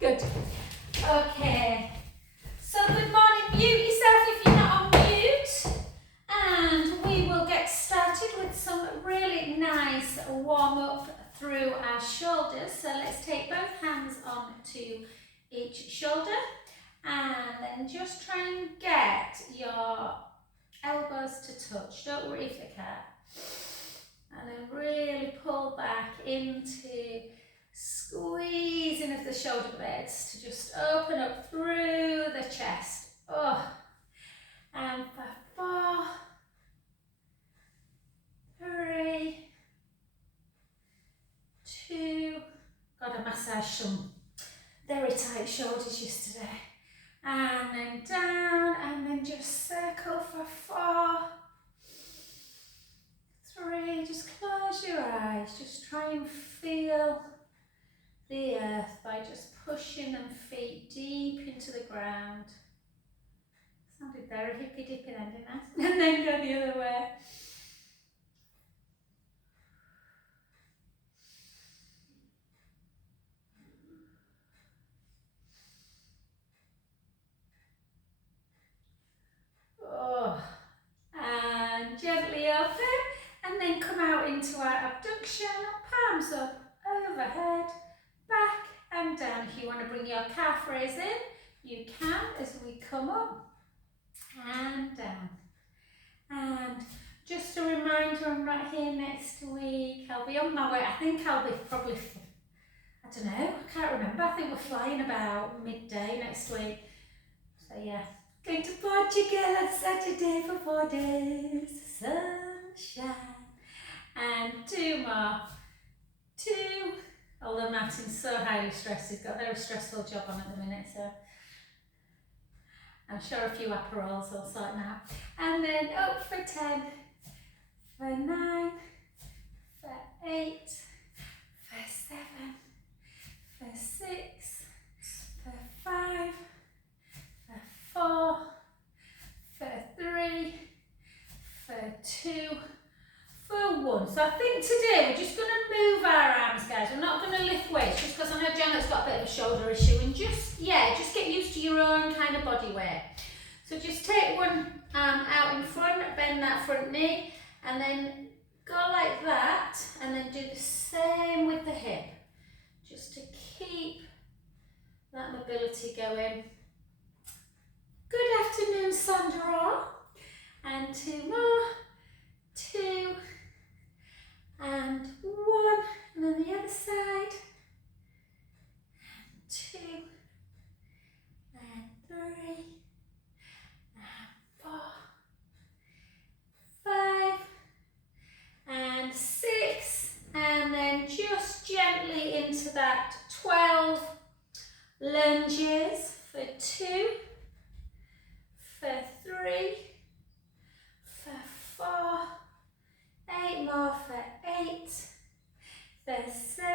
Good. Okay. So good morning, mute yourself if you're not on mute. And we will get started with some really nice warm up through our shoulders. So let's take both hands on to each shoulder and then just try and get your elbows to touch. Don't worry if they can't. And then really pull back into squeezing of the shoulder blades to just open up through the chest. Oh, and for 4, 3, 2. Got to massage some very tight shoulders yesterday. And then down, and then just circle for 4, 3. Just close your eyes. Just try and feel the earth by just pushing them feet deep into the ground. Sounded very hippy dippy then, didn't I? And then go the other way. Oh, and gently open, and then come out into our abduction, palms up, overhead, back and down. If you want to bring your calf raise in, you can as we come up and down. And just a reminder, I'm right here next week. I'll be on my way. I think I'll be probably, I don't know, I can't remember. I think we're flying about midday next week. So yeah, going to Portugal on Saturday for 4 days. Sunshine. And 2 more. 2. Although Martin's so highly stressed, he's got a very stressful job on at the minute, so I'm sure a few Aperols will sort him out. And then up for 10, for 9, for 8, for 7, for 6, for 5, for 4, for 3, for 2, for 1. So I think today we're just going to move our arms, guys. We're not going to lift weights, just because I know Janet's got a bit of a shoulder issue, and just get used to your own kind of body weight. So just take one arm out in front, bend that front knee, and then go like that, and then do the same with the hip, just to keep that mobility going. Good afternoon, Sandra. And 2 more. 2 and 1, and then the other side. 2 and 3 and 4, 5 and 6, and then just gently into that 12 lunges for 2, for 3, for 4, 8 more for 8, for 7,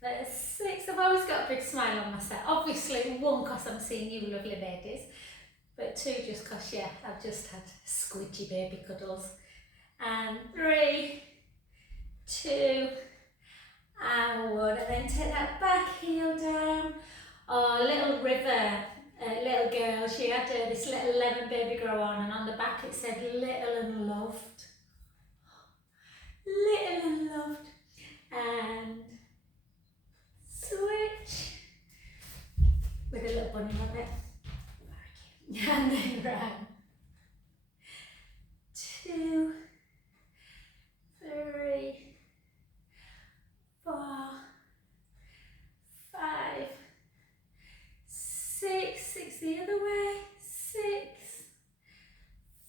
for 6. I've always got a big smile on my set. Obviously 1 because I'm seeing you lovely ladies, but 2 just because, yeah, I've just had squidgy baby cuddles. And 3, 2 and 1, and then take that back heel down. Oh, little River, little girl, she had this little lemon baby grow on, and on the back it said little and loved. Little and loved. And switch with a little bunny on it. And then round. 2, 3, 4, 5, 6, 6 the other way, 6,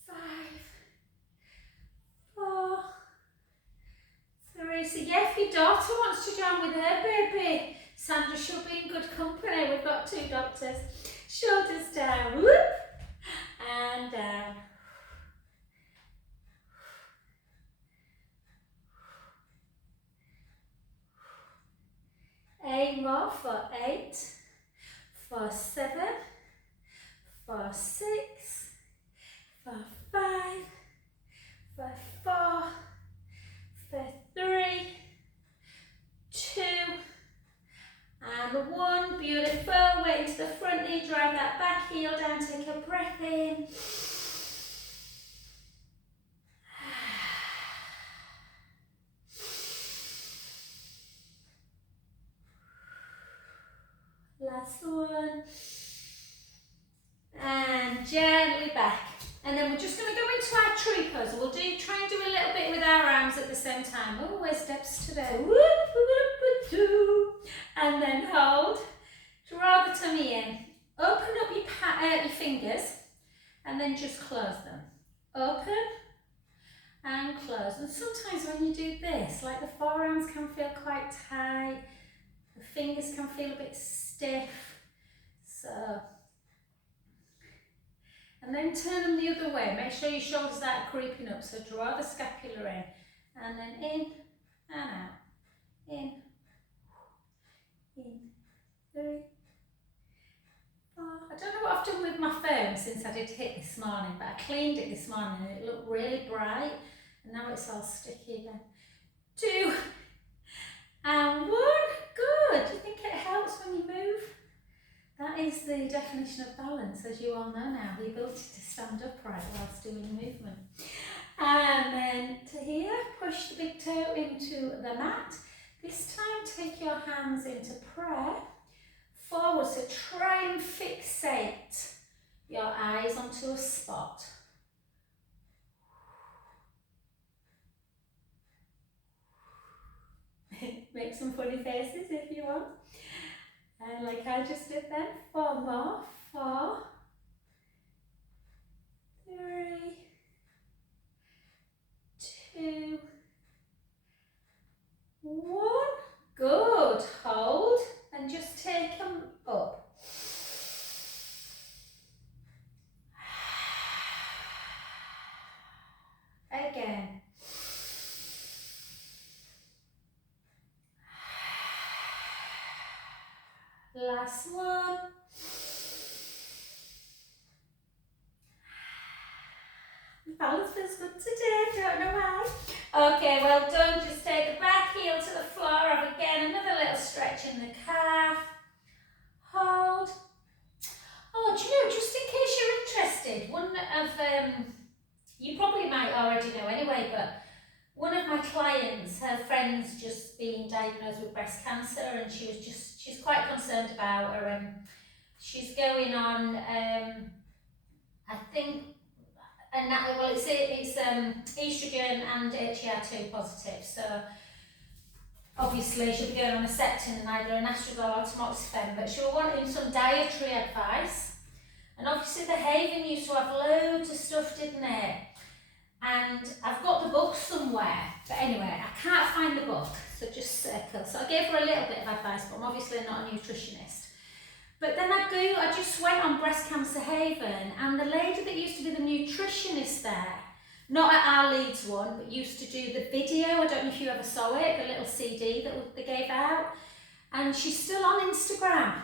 5, 4, 3. So yeah, if your daughter wants to join with her baby, Sandra, she'll be in good company. We've got 2 doctors. Shoulders down, whoop, and down. Aim more for 8, for 7, for 6, for 5, for 4, for 3, 2 And 1, beautiful, weight into the front knee, drive that back heel down, take a breath in. Last one. And gently back. And then we're just going to go into our tree pose. We'll try and do a little bit with our arms at the same time. Oh, where's steps today? And then hold. Draw the tummy in. Open up your fingers and then just close them. Open and close. And sometimes when you do this, like the forearms can feel quite tight, the fingers can feel a bit stiff. So, and then turn them the other way. Make sure your shoulders aren't creeping up. So draw the scapula in and then in and out. In, 3, 4. I don't know what I've done with my phone since I did HIIT this morning, but I cleaned it this morning and it looked really bright. And now it's all sticky again. 2 and 1. Good. Do you think it helps when you move? That is the definition of balance, as you all know now, the ability to stand upright whilst doing a movement. And then to here, push the big toe into the mat. This time take your hands into prayer. Forward, so try and fixate your eyes onto a spot. Make some funny faces if you want. And like I just did then, 4 more, 4, 3, 2, 1. Good, hold and just take them up. Again. Last one. Balance feels good today, don't know why. Okay, well done. Just take the back heel to the floor. Have again another little stretch in the calf. Hold. Oh, do you know, just in case you're interested, one of, you probably might already know anyway, but one of my clients, her friend's just been diagnosed with breast cancer and she's quite concerned about her and she's going on, I think, it's estrogen and HER2 positive, so obviously she'll be going on a Septin and either an Anastrozole or tamoxifen, but she was wanting some dietary advice, and obviously the Haven used to have loads of stuff, didn't it? And I've got the book somewhere, but anyway, I can't find the book, so just circle. So I gave her a little bit of advice, but I'm obviously not a nutritionist. But then I just went on Breast Cancer Haven, and the lady that used to be the nutritionist there, not at our Leeds one, but used to do the video, I don't know if you ever saw it, the little CD that they gave out, and she's still on Instagram.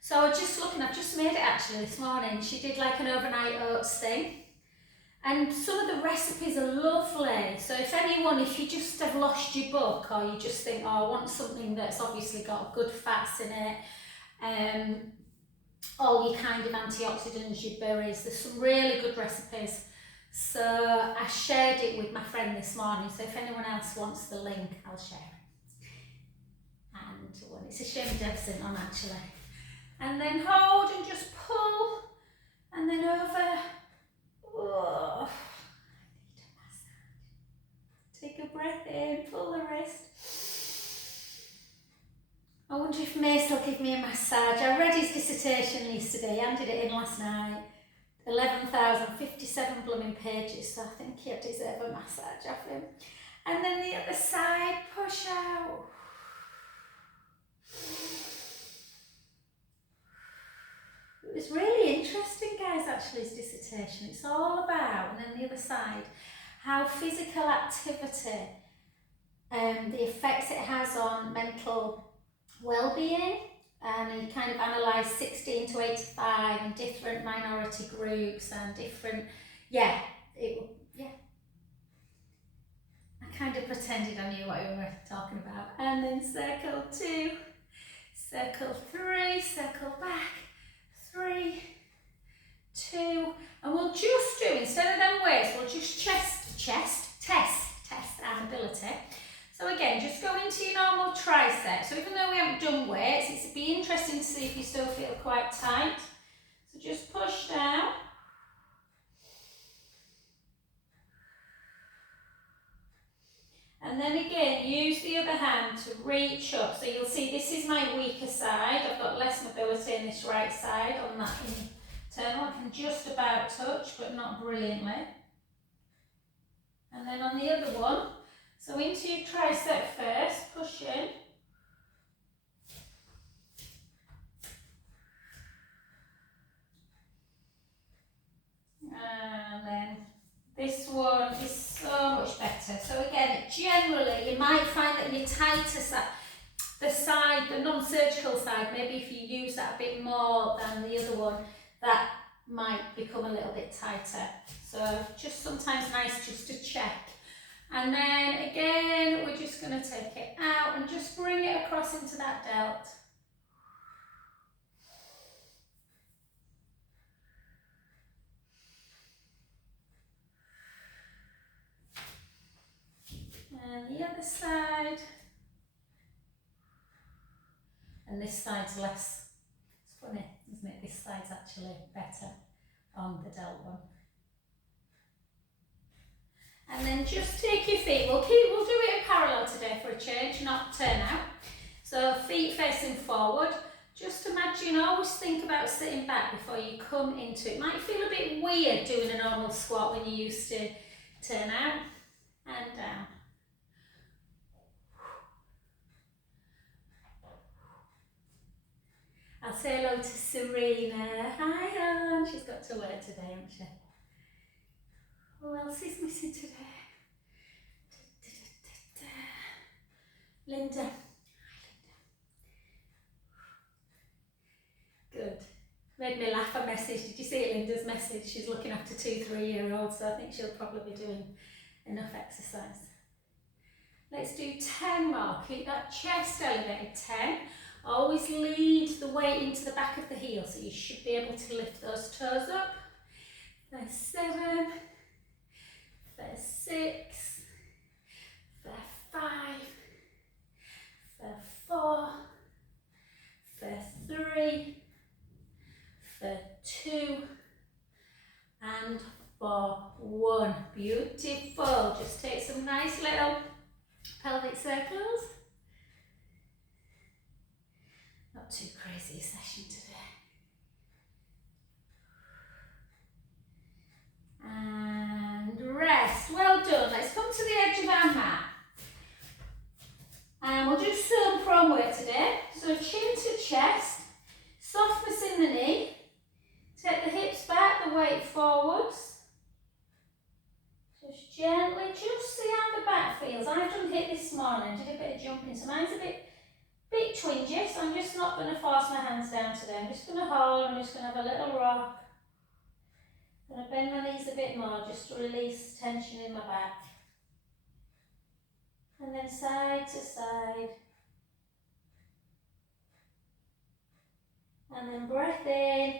So I was just looking, I've just made it actually this morning, she did like an overnight oats thing. And some of the recipes are lovely. So if you just have lost your book or you just think, oh, I want something that's obviously got good fats in it, all your kind of antioxidants, your berries, there's some really good recipes. So I shared it with my friend this morning. So if anyone else wants the link, I'll share it. And well, it's a shame Deb's isn't on actually. And then hold and just pull and then over. Oh, I need a massage. Take a breath in, pull the wrist. I wonder if Mace will give me a massage. I read his dissertation yesterday, handed it in last night. 11,057 blooming pages, so I think I deserve a massage off him. And then the other side, push out. It was really interesting, guys, actually, his dissertation. It's all about, and then the other side, how physical activity, the effects it has on mental well-being, and he kind of analysed 16 to 85 and different minority groups and different, I kind of pretended I knew what we were talking about. And then circle 2, Circle 3, circle back, 3, 2, and we'll just do, instead of them weights, we'll just test our ability. So again, just go into your normal tricep. So even though we haven't done weights, it'd be interesting to see if you still feel quite tight. So just push down. And then again, use the other hand to reach up. So you'll see this is my weaker side. I've got less mobility in this right side on that internal. I can just about touch, but not brilliantly. And then on the other one, so into your tricep first, push in. And then this one is so much better. So again, generally you might find that your tighter side, the side, the non-surgical side, maybe if you use that a bit more than the other one, that might become a little bit tighter. So just sometimes nice just to check. And then again, we're just going to take it out and just bring it across into that delt. And the other side. And this side's less. It's funny, isn't it? This side's actually better on the delt one. And then just take your feet. We'll do it in parallel today for a change, not turn out. So feet facing forward. Just imagine, always think about sitting back before you come into it. Might feel a bit weird doing a normal squat when you're used to turn out and down. I'll say hello to Serena. Hi, hon. She's got to work today, hasn't she? Who else is missing today? Linda. Hi, Linda. Good. Made me laugh, a message. Did you see it, Linda's message? She's looking after 2-3-year-olds, so I think she'll probably be doing enough exercise. Let's do 10 more. Keep that chest elevated. 10. Always lead the weight into the back of the heel, so you should be able to lift those toes up. There's 7. There's 6. There's 5. There's 4. There's 3. There's 2. And for 1. Beautiful. Just take some nice little pelvic circles. Not too crazy a session today. And rest. Well done. Let's come to the edge of our mat. And we'll do some prone work today. So chin to chest, softness in the knee. Take the hips back, the weight forwards. Just gently, just see how the back feels. I've done HIIT this morning, did a bit of jumping, so mine's a bit twingy, so I'm just not going to force my hands down today. I'm just going to hold, I'm just going to have a little rock. I'm going to bend my knees a bit more just to release tension in my back. And then side to side. And then breath in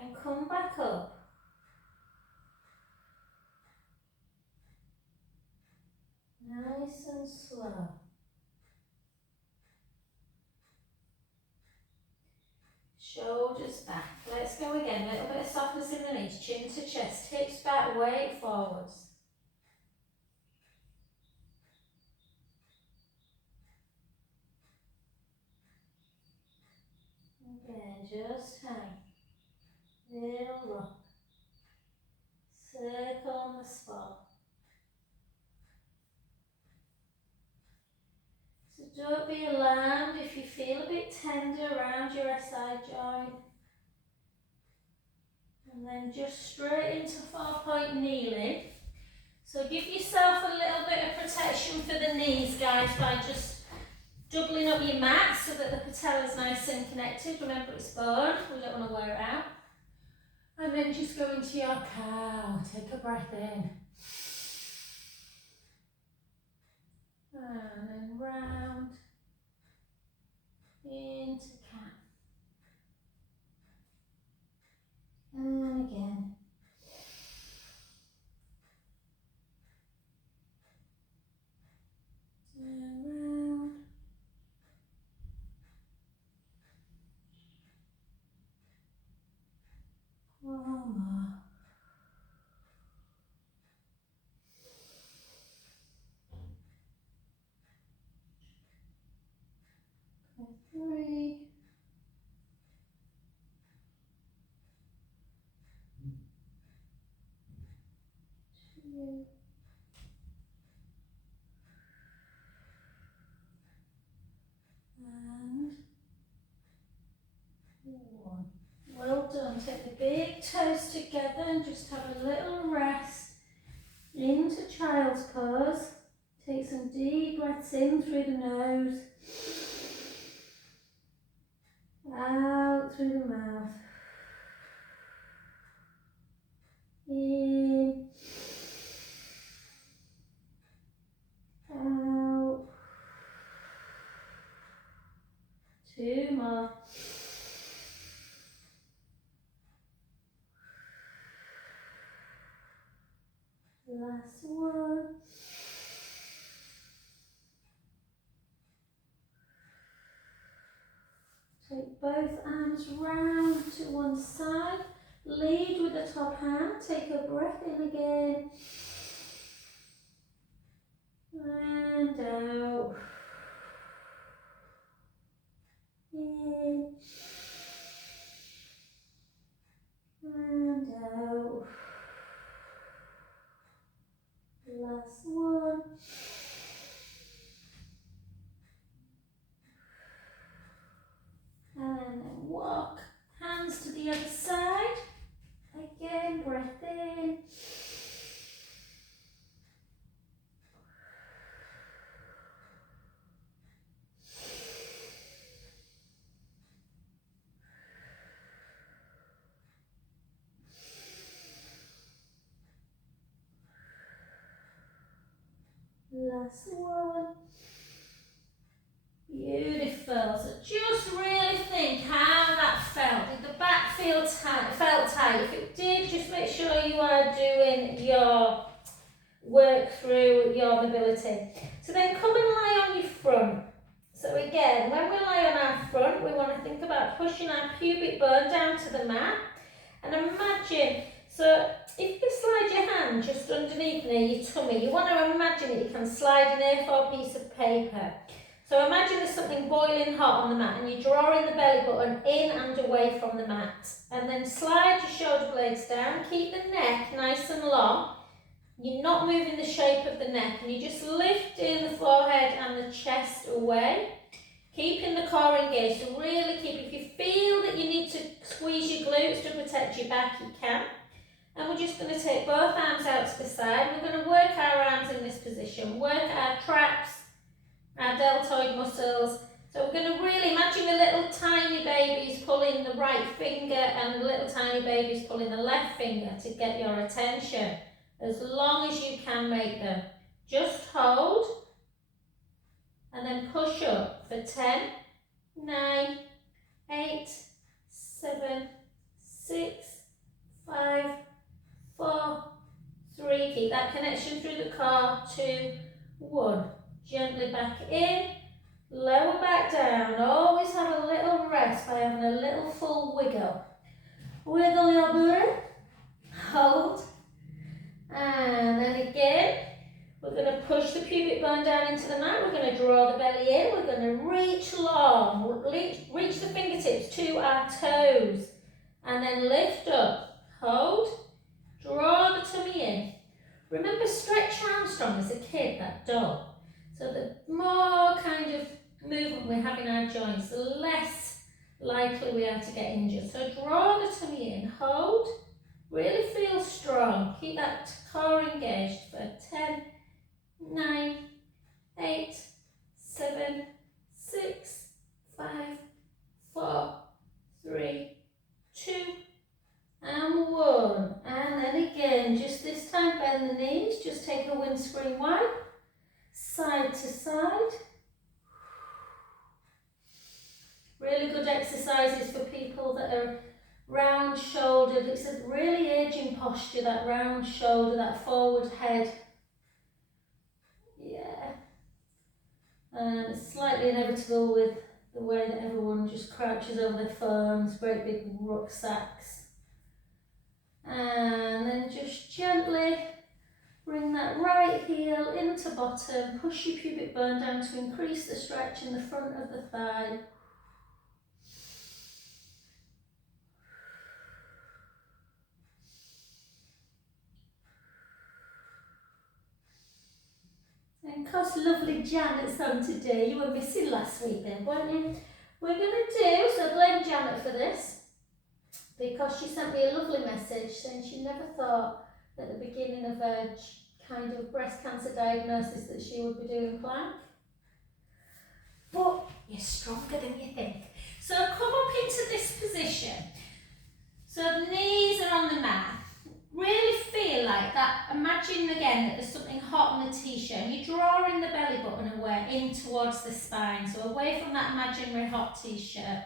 and come back up. Nice and slow. Shoulders back. Let's go again. A little bit of softness in the knees. Chin to chest. Hips back. Weight forwards. Again, just hang. Little rock. Circle on the spot. So don't be alarmed if you feel a bit tender around your SI joint. And then just straight into 4-point kneeling. So give yourself a little bit of protection for the knees, guys, by just doubling up your mat so that the patella is nice and connected. Remember, it's bone, we don't want to wear it out. And then just go into your cow. Take a breath in. And then round into cat. And again. Around. One more. Three. Two. And one. Well done. Take the big toes together and just have a little rest into child's pose. Take some deep breaths in through the nose, out through the mouth. In, out. Two more. Last one. Take both arms round to one side. Lead with the top hand. Take a breath in again. And out. In. And out. Last one. And then walk hands to the other side. Again, breath in. Last one. Beautiful. So just really think how that felt. Did the back feel tight? Felt tight? If it did, just make sure you are doing your work through your mobility. So then come and lie on your front. So again, when we lie on our front, we want to think about pushing our pubic bone down to the mat. And imagine, so if you slide your hand just underneath near your tummy, you want to imagine that you can slide an A4 piece of paper. So imagine there's something boiling hot on the mat and you're drawing the belly button in and away from the mat. And then slide your shoulder blades down, keep the neck nice and long. You're not moving the shape of the neck and you're just lifting the forehead and the chest away. Keeping the core engaged, so really keep, if you feel that you need to squeeze your glutes to protect your back, you can. And we're just going to take both arms out to the side. We're going to work our arms in this position, work our traps, our deltoid muscles. So we're going to really imagine the little tiny babies pulling the right finger and the little tiny babies pulling the left finger to get your attention. As long as you can make them. Just hold and then push up for 10, 9, 8, 7, 6, 5, 4, 3. Keep that connection through the core. 2, 1. Gently back in, lower back down. Always have a little rest by having a little full wiggle. Wiggle your booty. Hold. And then again, we're going to push the pubic bone down into the mat. We're going to draw the belly in. We're going to reach long. Reach the fingertips to our toes. And then lift up. Hold. Draw the tummy in. Remember Stretch Armstrong as a kid, that doll. So the more kind of movement we have in our joints, the less likely we are to get injured. So draw the tummy in. Hold. Really feel strong. Keep that core engaged for 10, 9, 8, 7, 6, 5, 4, 3, 2, and 1. And then again, just this time bend the knees. Just take a windscreen wipe, side to side. exercises for people that are round shouldered. It's a really aging posture, that round shoulder, that forward head. Yeah. And it's slightly inevitable with the way that everyone just crouches over their phones, great big rucksacks. And then just gently bring that right heel into bottom, push your pubic bone down to increase the stretch in the front of the thigh. And of course, lovely Janet's on today. You were missing last week then, weren't you? We're going to do, so blame Janet for this, because she sent me a lovely message saying she never thought at the beginning of her kind of breast cancer diagnosis that she would be doing plank. But you're stronger than you think. So come up into this position. So the knees are on the mat. Really feel like that. Imagine again that there's something hot on the t-shirt and you're drawing the belly button away in towards the spine. So away from that imaginary hot t-shirt.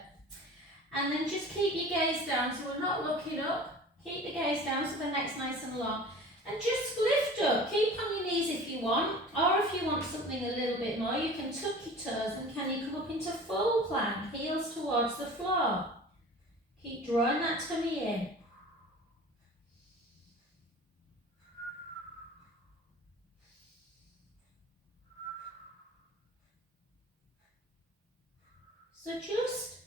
And then just keep your gaze down, so we're not looking up. Keep the gaze down so the neck's nice and long. And just lift up. Keep on your knees if you want, or if you want something a little bit more, you can tuck your toes and can you come up into full plank, heels towards the floor. Keep drawing that tummy in. So just,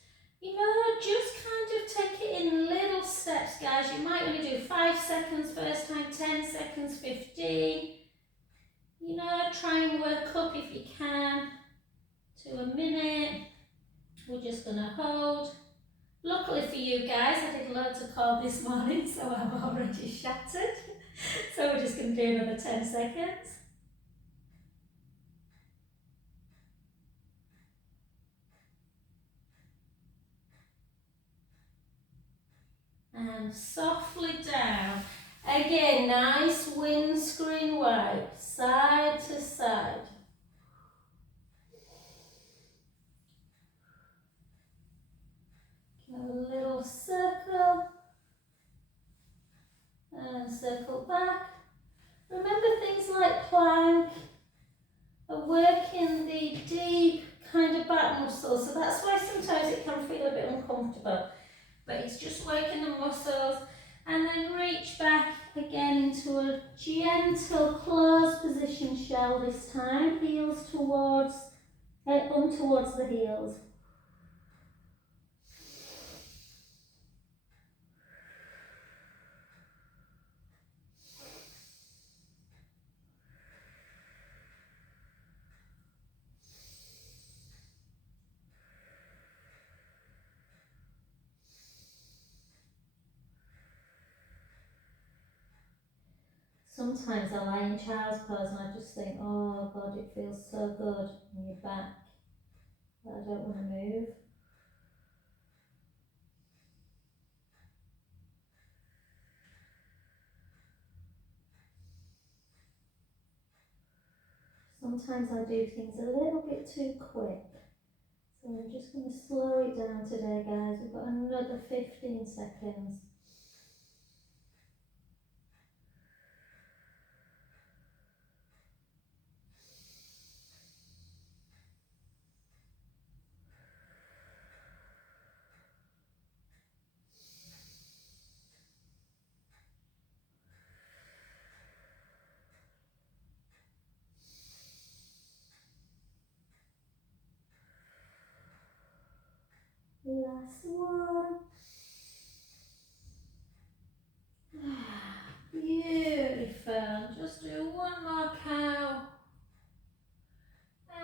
just kind of take it in little steps, guys. You might want to do 5 seconds first time, 10 seconds, 15. Try and work up if you can to a minute. We're just going to hold. Luckily for you guys, I did loads of calls this morning, so I'm already shattered. So we're just going to do another 10 seconds. And softly down. Again, nice windscreen wipe, side to side. A little circle. And circle back. Remember things like plank are working the deep kind of back muscles. So that's why sometimes it can feel a bit uncomfortable. But it's just working the muscles. And then reach back again into a gentle closed position shell this time. Heels towards, towards the heels. Sometimes I lie in child's pose and I just think, oh God, it feels so good in your back, but I don't want to move. Sometimes I do things a little bit too quick. So I'm just going to slow it down today, guys. We've got another 15 seconds. Last one. Beautiful. Just do one more cow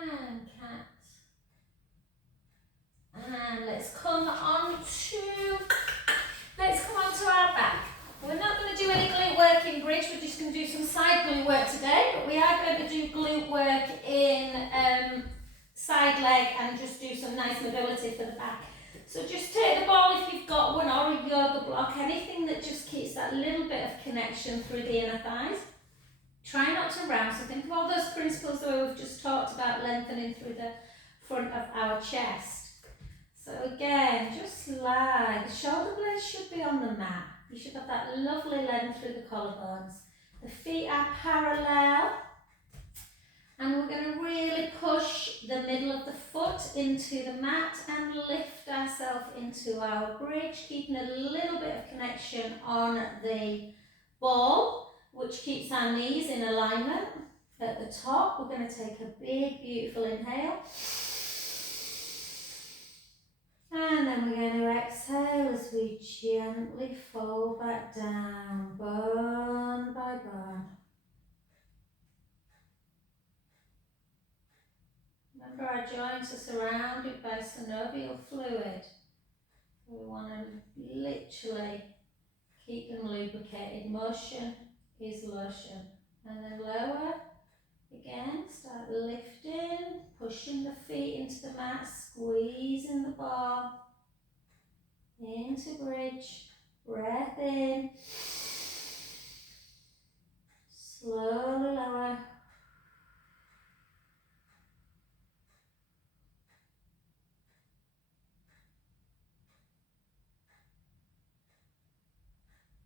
and cat. And let's come on to our back. We're not going to do any glute work in bridge, we're just going to do some side glute work today, but we are going to do glute work in side leg and just do some nice mobility for the back. So just take the ball if you've got one, or a yoga block, anything that just keeps that little bit of connection through the inner thighs. Try not to round, so think of all those principles that we've just talked about, lengthening through the front of our chest. So again, just slide. The shoulder blades should be on the mat. You should have that lovely length through the collarbones. The feet are parallel. And we're going to really push the middle of the foot into the mat and lift ourselves into our bridge, keeping a little bit of connection on the ball, which keeps our knees in alignment. At the top, we're going to take a big, beautiful inhale. And then we're going to exhale as we gently fold back down, bone by bone. Remember, our joints are surrounded by synovial fluid. We want to literally keep them lubricated. Motion is lotion. And then lower. Again, start lifting, pushing the feet into the mat, squeezing the ball into bridge. Breath in. Slowly lower.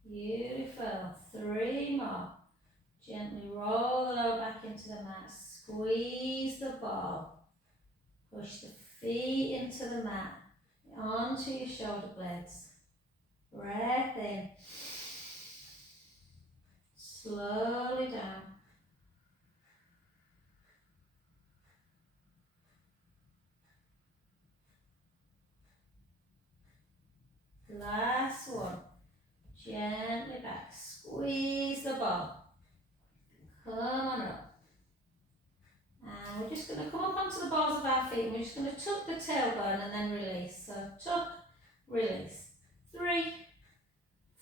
Beautiful. 3 more. Gently roll the lower back into the mat. Squeeze the ball. Push the feet into the mat. Onto your shoulder blades. Breath in. Slowly down. Last one. Gently back. Squeeze the ball. Come on up. And we're just going to come up onto the balls of our feet. We're just going to tuck the tailbone and then release. So tuck, release. 3,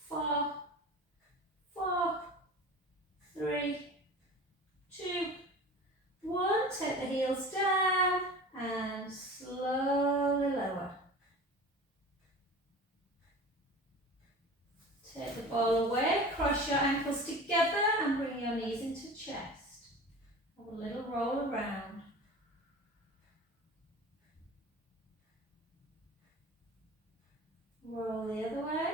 4, 4, 3, 2, 1. Take the heels down and slowly lower. Take the ball away, cross your ankles together and bring your knees into chest. Have a little roll around. Roll the other way.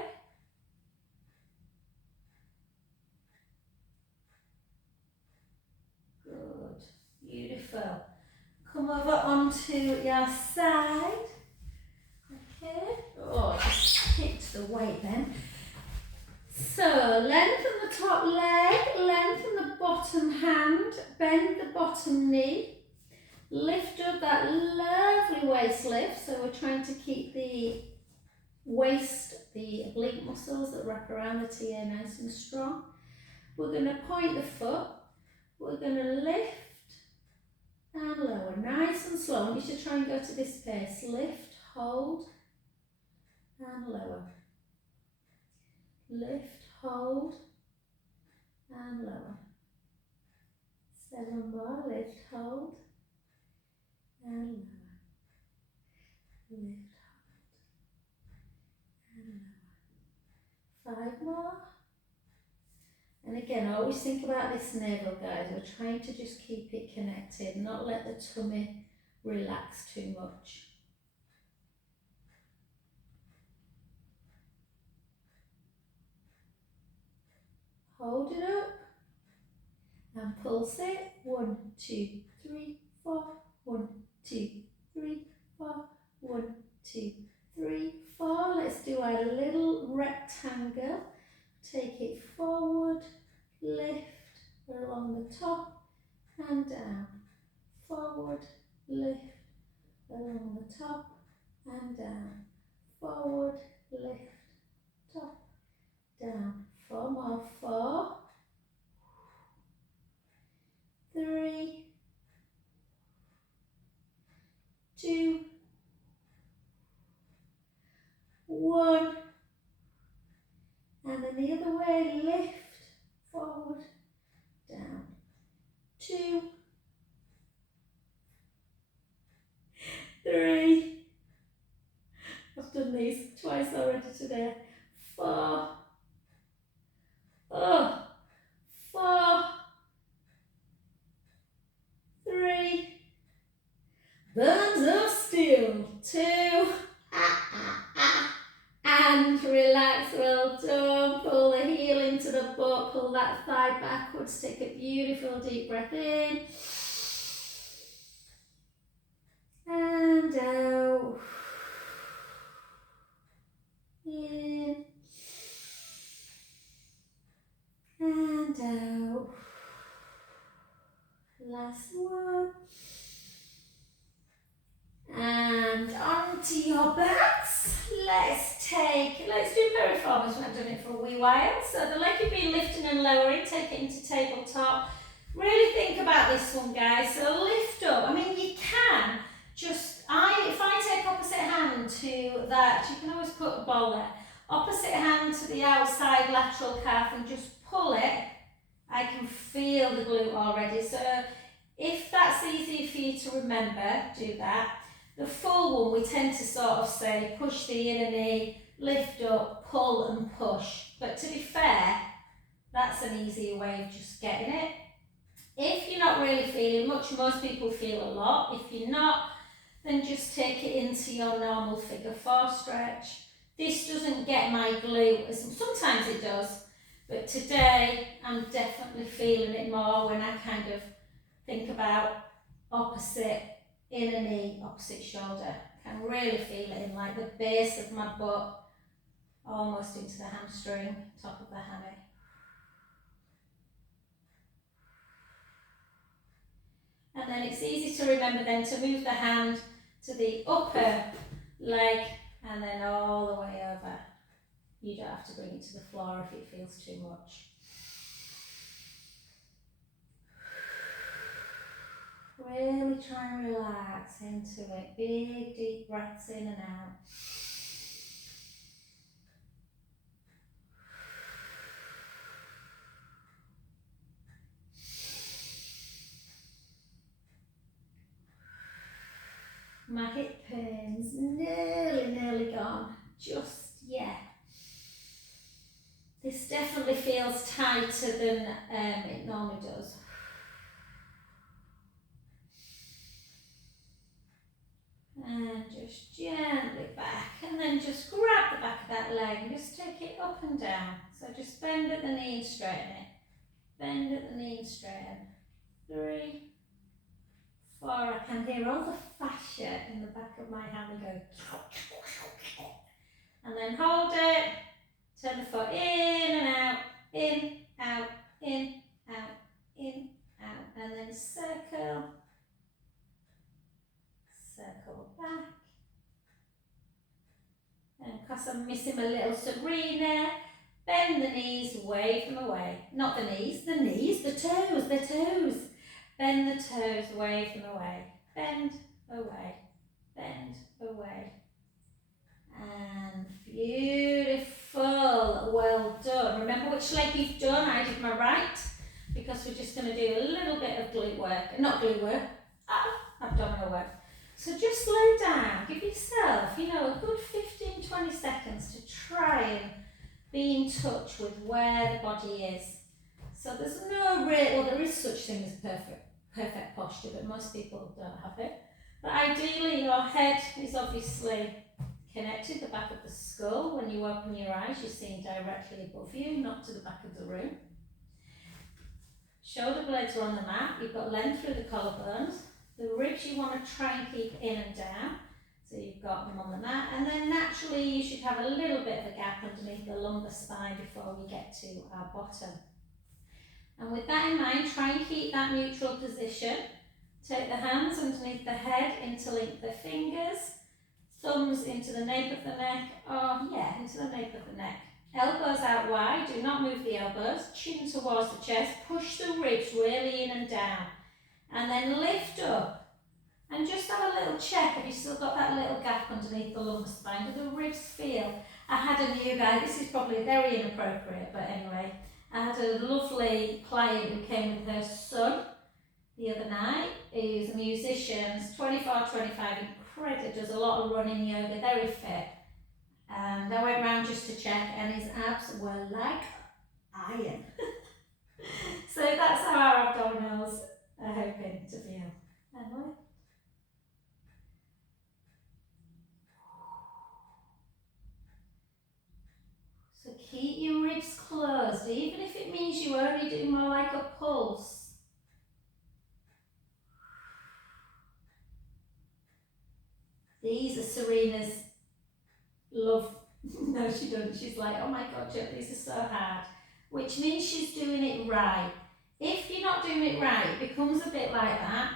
Good, beautiful. Come over onto your side. Okay. Oh, I just kicked the weight then. So, lengthen the top leg, lengthen the bottom hand, bend the bottom knee, lift up that lovely waist lift. So we're trying to keep the waist, the oblique muscles that wrap around the TA nice and strong. We're going to point the foot, we're going to lift and lower, nice and slow. I want you to try and go to this pace. Lift, hold and lower. Lift, hold and lower. 7 more, lift, hold and lower. Lift, hold and lower. 5 more. And again, always think about this navel, guys. We're trying to just keep it connected, not let the tummy relax too much. Hold it up and pulse it. 1, 2, 3, 4. 1, 2, 3, 4. 1, 2, 3, 4. Let's do our little rectangle. Take it forward, lift along the top and down. Forward, lift along the top and down. Forward, lift, top, down. 4 more. 4, 3, 2, 1. And then the other way, lift, forward, down. 2, 3. I've done these twice already today. 4. Oh. 4, 3. Burns of steel. 2. and relax. Well done. Pull the heel into the butt, pull that thigh backwards, take a beautiful deep breath in and out. In and out. Last one. And onto your backs. Let's do piriformis. We haven't done it for a wee while. So the leg you've been lifting and lowering, take it into tabletop. Really think about this one, guys. So lift up. I mean, you can just, if I take opposite hand to that, you can always put a ball there. Opposite hand to the outside lateral calf and just pull it. I can feel the glute already. So if that's easy for you to remember, do that. The full one, we tend to sort of say, push the inner knee, lift up, pull and push. But to be fair, that's an easier way of just getting it. If you're not really feeling much, most people feel a lot. If you're not, then just take it into your normal figure 4 stretch. This doesn't get my glute, sometimes it does, but today I'm definitely feeling it more when I kind of think about opposite inner knee, opposite shoulder. I can really feel it in like the base of my butt, almost into the hamstring, top of the hammy. And then it's easy to remember then to move the hand to the upper leg and then all the way over. You don't have to bring it to the floor if it feels too much. Really try and relax into it. Big deep breaths in and out. My hip pain's nearly gone. Just, yeah. This definitely feels tighter than it normally does. And just gently back, and then just grab the back of that leg and just take it up and down. So just bend at the knee and straighten it. Bend at the knee and straighten. 3, 4, I can hear all the fascia in the back of my hand go. And then hold it, turn the foot in and out, in, out, in, out, in, out, and then circle, circle back. And because I'm missing my little Sabrina, bend the knees, wave them away. Not the knees, the toes. Bend the toes, wave them away. Bend away, bend away. And beautiful, well done. Remember which leg you've done. I did my right, because we're just going to do a little bit of glute work. Not glute work, abdominal work. So just slow down, give yourself, a good 15-20 seconds to try and be in touch with where the body is. So there's no real, there is such thing as perfect posture, but most people don't have it. But ideally your head is obviously connected, the back of the skull. When you open your eyes, you're seeing directly above you, not to the back of the room. Shoulder blades are on the mat, you've got length through the collarbones. The ribs you want to try and keep in and down, so you've got them on the mat, and then naturally you should have a little bit of a gap underneath the lumbar spine before we get to our bottom. And with that in mind, try and keep that neutral position. Take the hands underneath the head, interlink the fingers, thumbs into the nape of the neck, into the nape of the neck. Elbows out wide, do not move the elbows, chin towards the chest, push the ribs really in and down. And then lift up and just have a little check. Have you still got that little gap underneath the lumbar spine? Do the ribs feel? I had a new guy, this is probably very inappropriate, but anyway, I had a lovely client who came with her son the other night. He's a musician, 24, 25, incredible, does a lot of running, yoga, very fit. And I went round just to check, and his abs were like iron. So that's how our abdominals are hoping to feel. Emily? even if it means you only do more like a pulse. These are Serena's love. No, she doesn't. She's like, oh my God, Jill, these are so hard. Which means she's doing it right. If you're not doing it right, it becomes a bit like that.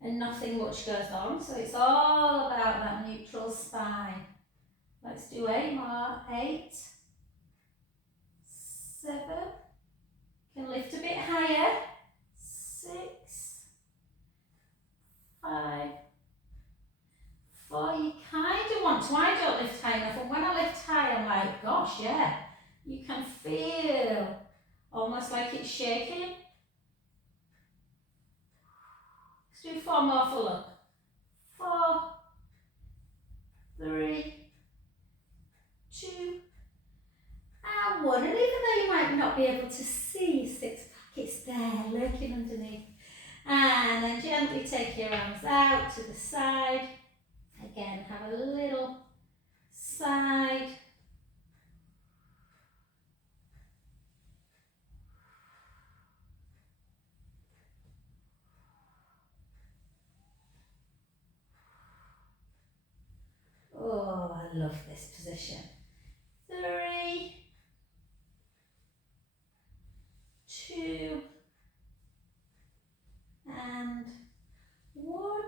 And nothing much goes on. So it's all about that neutral spine. Let's do 8 more. 8, 7. Can lift a bit higher. 6, 5, 4. You kind of want to. I don't lift high enough. And when I lift high, I'm like, gosh, yeah. You can feel almost like it's shaking. Let's do 4 more for luck. 4, 3, 2, and 1. And even though you might not be able to see your six pack, it's there lurking underneath. And then gently take your arms out to the side. Again, have a little side. Oh, I love this position. 3, 2, and 1.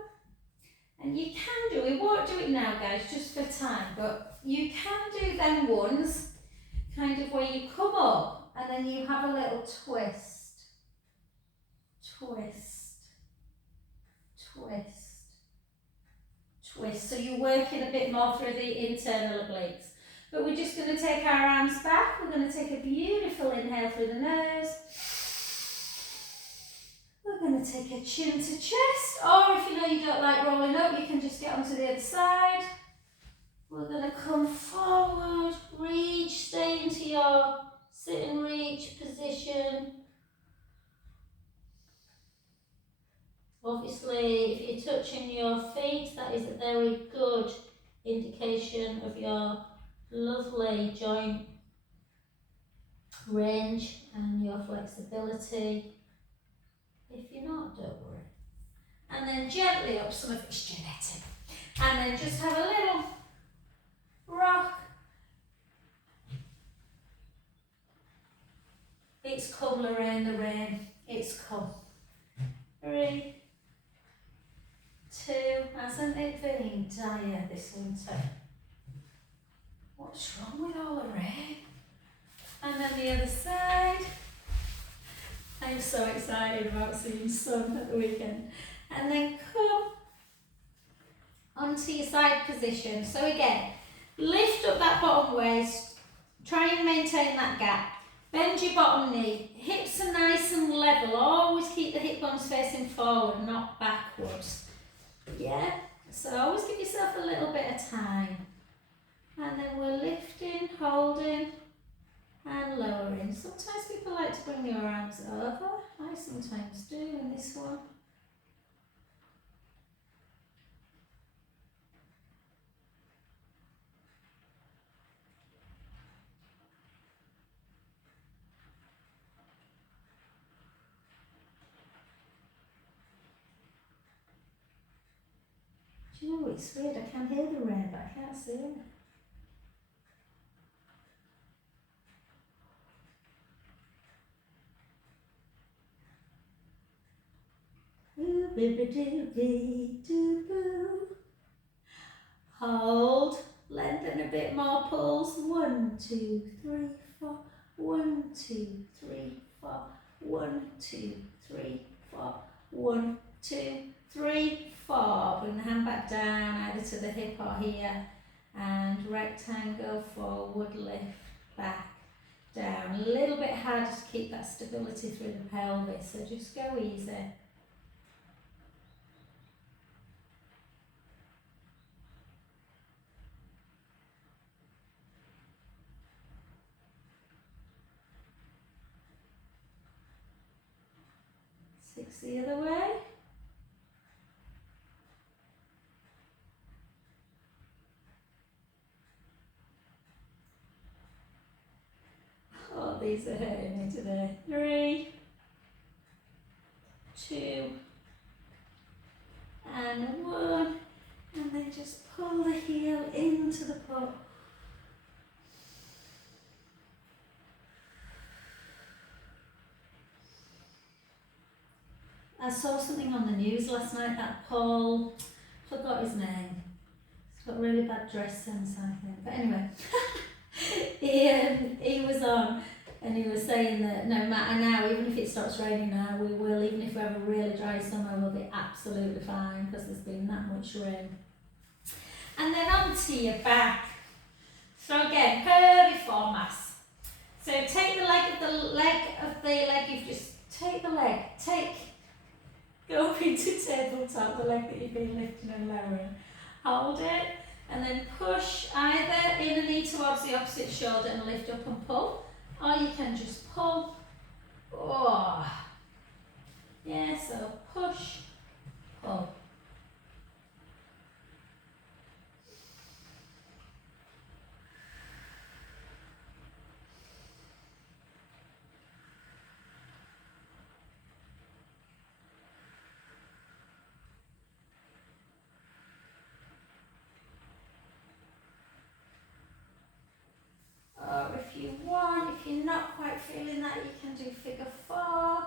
And you can do, we won't do it now guys, just for time, but you can do them ones, kind of where you come up and then you have a little twist, twist, twist, twist. So you're working a bit more through the internal obliques. But we're just going to take our arms back. We're going to take a beautiful inhale through the nose. We're going to take a chin to chest, or if you know you don't like rolling up, you can just get onto the other side. We're going to come forward, reach, stay into your sit and reach position. Obviously, if you're touching your feet, that is a very good indication of your lovely joint range and your flexibility. If you're not, don't worry. And then gently up, some of it's genetic. And then just have a little rock. It's come, Lorraine, the rain. It's come. 3, 2, hasn't it been dire this winter? What's wrong with all the rain? And then the other side. I'm so excited about seeing sun at the weekend. And then come onto your side position. So again, lift up that bottom waist, try and maintain that gap. Bend your bottom knee, hips are nice and level, always keep the hip bones facing forward, not backwards. Yeah, so always give yourself a little bit of time. And then we're lifting, holding and lowering. Sometimes people like to bring your arms over, I sometimes do in this one. Do you know, it's weird, I can hear the rain but I can't see it. Hold, lengthen a bit more, pulse. 1, 2, 3, 4. 1, 2, 3, 4. 1, 2, 3, 4. 1, 2, 3, 4. Bring the hand back down, either to the hip or here. And rectangle forward, lift back down. A little bit harder to keep that stability through the pelvis, so just go easy. The other way. bodies are hurting me today. 3, 2, and 1. And then just pull the heel into the pot. I saw something on the news last night that Paul, forgot his name, he's got really bad dress sense, I think. But anyway, he was on and he was saying that no matter now, even if it stops raining now, we will, even if we have a really dry summer, we'll be absolutely fine because there's been that much rain. And then onto your back. So again, curvy formas. So take the leg of the leg you've just, take the leg, go up into tabletop, the leg that you've been lifting and lowering. Hold it, and then push either in a knee towards the opposite shoulder and lift up and pull, or you can just pull. Oh. Yeah, so push, pull. Or if you want, if you're not quite feeling that, you can do figure 4.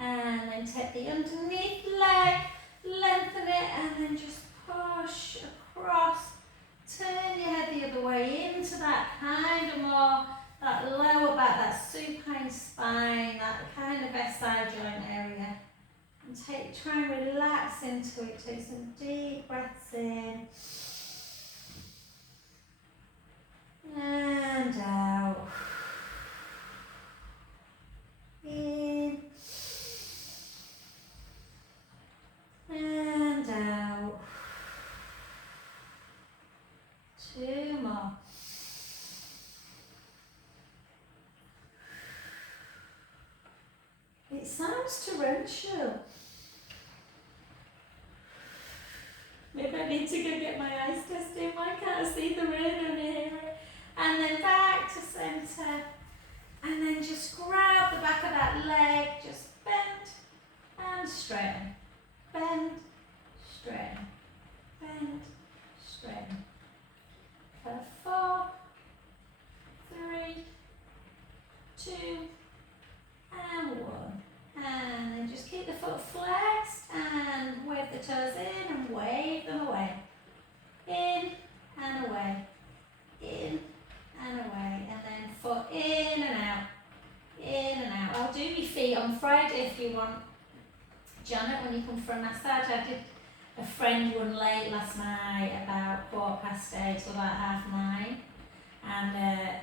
And then take the underneath leg, lengthen it, and then just push across. Turn your head the other way into that kind of more, that lower back, that supine spine, that kind of SI joint area. And try and relax into it. Take some deep breaths in and out. In and out. 2 more. It sounds torrential. Maybe I need to go get my eyes tested. Why can't I see the rain on here? And then back to centre. And then just grab the back of that leg. Just bend and straighten. Bend, straighten. Bend, straighten. For 4, 3, 2, and 1. And then just keep the foot flexed and wave the toes in and wave them away. In and away. In and away. And then foot in and out. In and out. I'll do your feet on Friday if you want. Janet, when you come for a massage, I did a friend one late last night about 8:15 till about 9:30. And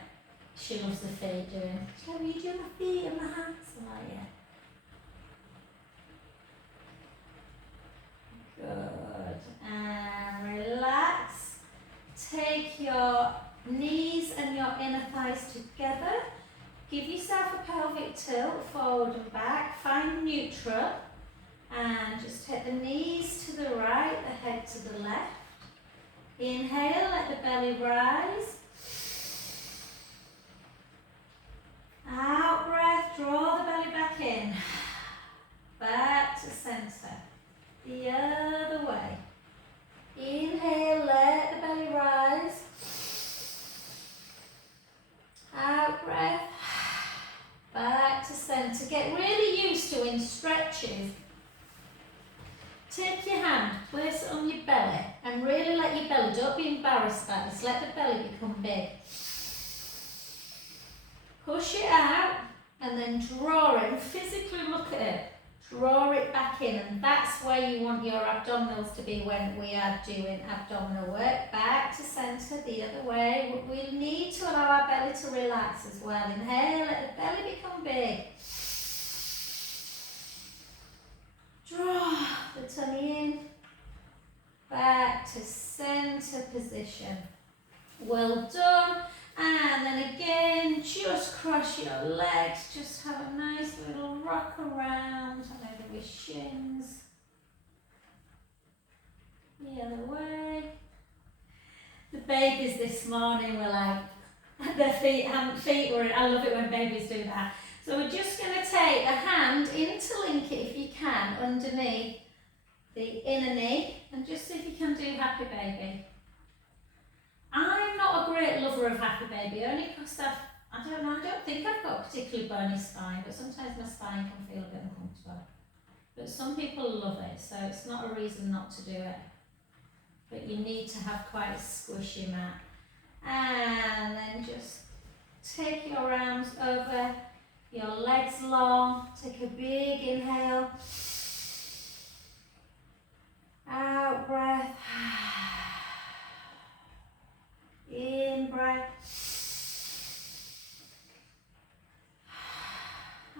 she loves the feet doing. She said, will you do my feet and my hands? I'm like, yeah. Good. And relax. Take your knees and your inner thighs together. Give yourself a pelvic tilt forward and back. Find neutral. And just take the knees to the right, the head to the left. Inhale, let the belly rise. Out breath, draw the belly back in. Back to centre. The other way. Inhale, let the belly rise. Out breath. Back to centre. Get really used to in stretches. Take your hand, place it on your belly and really let your belly, don't be embarrassed by this, let the belly become big. Push it out and then draw it and physically look at it. Draw it back in, and that's where you want your abdominals to be when we are doing abdominal work. Back to centre, the other way. We need to allow our belly to relax as well. Inhale, let the belly become big. Draw the tummy in. Back to centre position. Well done. And then again, just cross your legs, just have a nice little rock around, over with shins. The other way. this morning were like, their feet were, I love it when babies do that. So we're just going to take the hand, interlink it if you can, underneath the inner knee, and just see if you can do happy baby. I'm not a great lover of happy baby, only because I don't know, I don't think I've got a particularly bony spine, but sometimes my spine can feel a bit uncomfortable. But some people love it, so it's not a reason not to do it. But you need to have quite a squishy mat. And then just take your arms over, your legs long, take a big inhale. Out breath. In breath.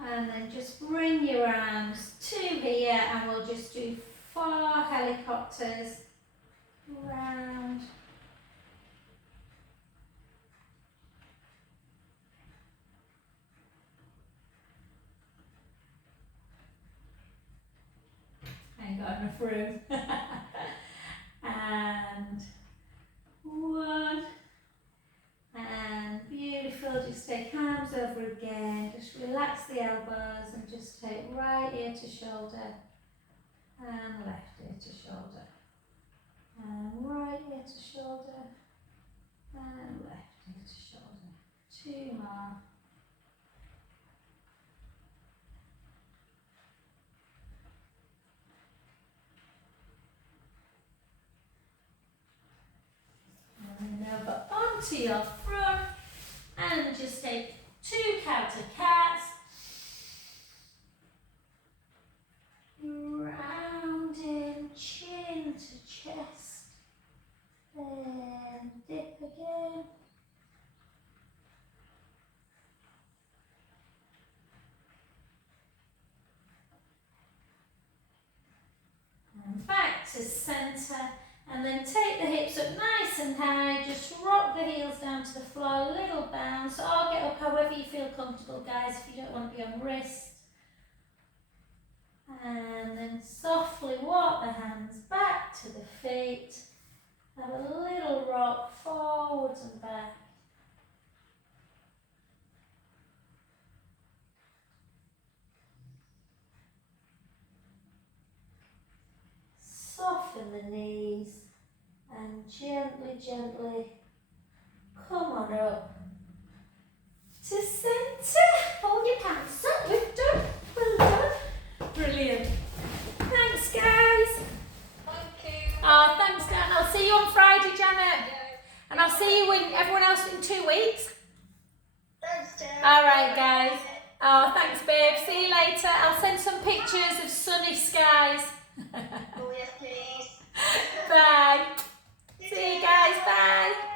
And then just bring your arms to here and we'll just do 4 helicopters round. I ain't got enough room. And 1. And beautiful, just take arms over again, just relax the elbows and just take right ear to shoulder and left ear to shoulder. And right ear to shoulder and left ear to shoulder. 2 more. And then over onto your front and just take 2 counter cats. Rounding chin to chest. Then dip again. And back to centre. And then take the hips up nice and high, just rock the heels down to the floor, little bounce, or get up however you feel comfortable, guys, if you don't want to be on wrist. And then softly walk the hands back to the feet, have a little rock forwards and back. Soften the knees. And gently, gently come on up to centre. Hold your pants up. We've done. Well done. Brilliant. Thanks, guys. Thank you. Oh, thanks, Dan. I'll see you on Friday, Janet. Yeah. And I'll see you with everyone else in 2 weeks. Thanks, Jen. All right, guys. Oh, thanks, babe. See you later. I'll send some pictures of sunny skies. Oh, yes, please. Bye. See you guys. Bye.